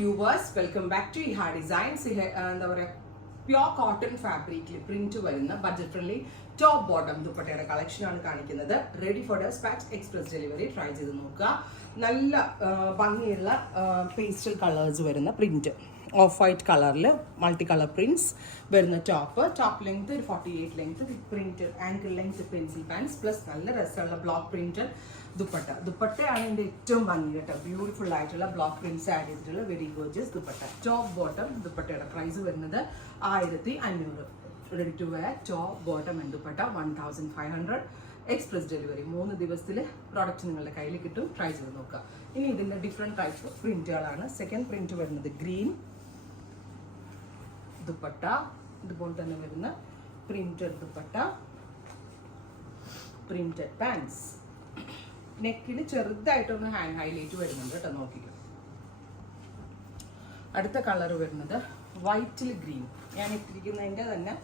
viewers, welcome back to Iha Designs. എന്താ പറയുക pure cotton ഫാബ്രിക്കിൽ പ്രിന്റ് വരുന്ന ബഡ്ജറ്റ് ഫ്രണ്ട്ലി ടോപ്പ് ബോട്ടം ദുപ്പട്ടയുടെ കളക്ഷൻ ആണ് കാണിക്കുന്നത്. Ready for dispatch express delivery. Try ചെയ്ത് നോക്കുക. നല്ല ഭംഗിയുള്ള പേസ്റ്റൽ കളേഴ്സ് വരുന്ന പ്രിന്റ്, ഓഫ് വൈറ്റ് കളറിൽ മൾട്ടി കളർ പ്രിന്റ്സ് വരുന്ന ടോപ്പ് ലെങ്ത് ഒരു 48 length with print, ankle length pencil pants plus നല്ല രസമുള്ള ബ്ലോക്ക് പ്രിന്റ് ദുപ്പട്ടയാണ് എൻ്റെ ഏറ്റവും ഭംഗി കേട്ടോ. ബ്യൂട്ടിഫുൾ ആയിട്ടുള്ള ബ്ലോക്ക് പ്രിന്റ്സ് ആഡ് ചെയ്തിട്ടുള്ള very gorgeous dupatta. Top bottom ദുപ്പട്ടയുടെ പ്രൈസ് വരുന്നത് 1500. Ready to wear top bottom and dupatta 1500 express delivery. 3 ദിവസത്തിൽ പ്രോഡക്റ്റ് നിങ്ങളുടെ കയ്യിൽ കിട്ടും. ട്രൈ ചെയ്ത് നോക്കുക. ഇനി ഇതിൻ്റെ ഡിഫറെൻറ്റ് ടൈപ്സ് ഓഫ് പ്രിന്റുകളാണ്. സെക്കൻഡ് പ്രിന്റ് വരുന്നത് ഗ്രീൻ ദുപ്പട്ട, ഇതുപോലെ തന്നെ വരുന്ന പ്രിന്റഡ് ദുപ്പട്ട, പ്രിന്റഡ് പാൻസ്. നെക്കിൽ ചെറുതായിട്ടൊന്ന് ഹാൻഡ് ഹൈലൈറ്റ് വരുന്നുണ്ട് കേട്ടോ, നോക്കിക്കോ. അടുത്ത കളർ വരുന്നത് വൈറ്റിൽ ഗ്രീൻ. ഞാൻ ഇട്ടിരിക്കുന്നതിൻ്റെ തന്നെ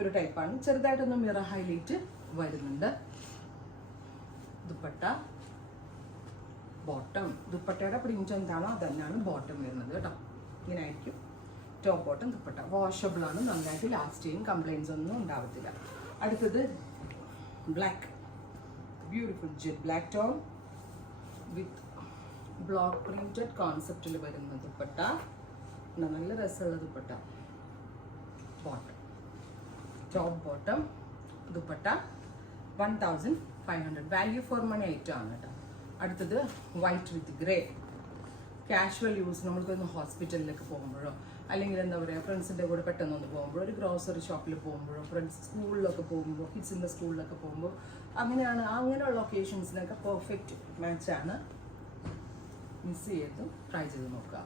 ഒരു ടൈപ്പാണ്. ചെറുതായിട്ടൊന്ന് മിറർ ഹൈലൈറ്റ് വരുന്നുണ്ട്. ദുപ്പട്ട ബോട്ടം, ദുപ്പട്ടയുടെ പ്രിന്റ് എന്താണോ അത് തന്നെയാണ് ബോട്ടം വരുന്നത് കേട്ടോ. ഇങ്ങനെ ആയിരിക്കും ടോപ്പ് ബോട്ടം ദുപ്പട്ട. വാഷബിൾ ആണ്, നന്നായിട്ട് ലാസ്റ്റ് ചെയ്യും, കംപ്ലൈൻസ് ഒന്നും ഉണ്ടാവത്തില്ല. അടുത്തത് black, beautiful jet black tone with block printed കോൺസെപ്റ്റിൽ വരുന്ന ദുപ്പട്ട. നല്ല രസമുള്ള dupatta. Bottom top bottom dupatta 1500. Value for money item ആണ് കേട്ടോ. അടുത്തത് white with grey. Casual use, നമ്മൾക്കൊന്ന് ഹോസ്പിറ്റലിലൊക്കെ പോകുമ്പോഴോ അല്ലെങ്കിൽ എന്താ പറയുക ഫ്രണ്ട്സിൻ്റെ കൂടെ പെട്ടെന്നൊന്ന് പോകുമ്പോഴോ, ഒരു ഗ്രോസറി ഷോപ്പിൽ പോകുമ്പോഴോ, ഫ്രണ്ട്സ് സ്കൂളിലൊക്കെ പോകുമ്പോൾ, കിഡ്സിൻ്റെ സ്കൂളിലൊക്കെ പോകുമ്പോൾ, അങ്ങനെയുള്ള ഒക്കേഷൻസിനൊക്കെ പെർഫെക്റ്റ് മാച്ചാണ്. മിസ് ചെയ്തും ട്രൈ ചെയ്ത് നോക്കുക.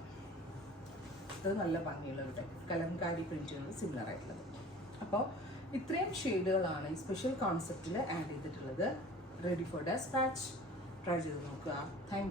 ഇത് നല്ല ഭംഗിയുള്ള ഒരു ടൈപ്പ് കലംകാരി പ്രിന്റുകൾ സിമിലർ ആയിട്ടുള്ളത്. അപ്പോൾ ഇത്രയും ഷെയ്ഡുകളാണ് ഈ സ്പെഷ്യൽ കോൺസെപ്റ്റിൽ ആഡ് ചെയ്തിട്ടുള്ളത്. Ready for despatch. ട്രൈ ചെയ്ത് നോക്കുക. താങ്ക്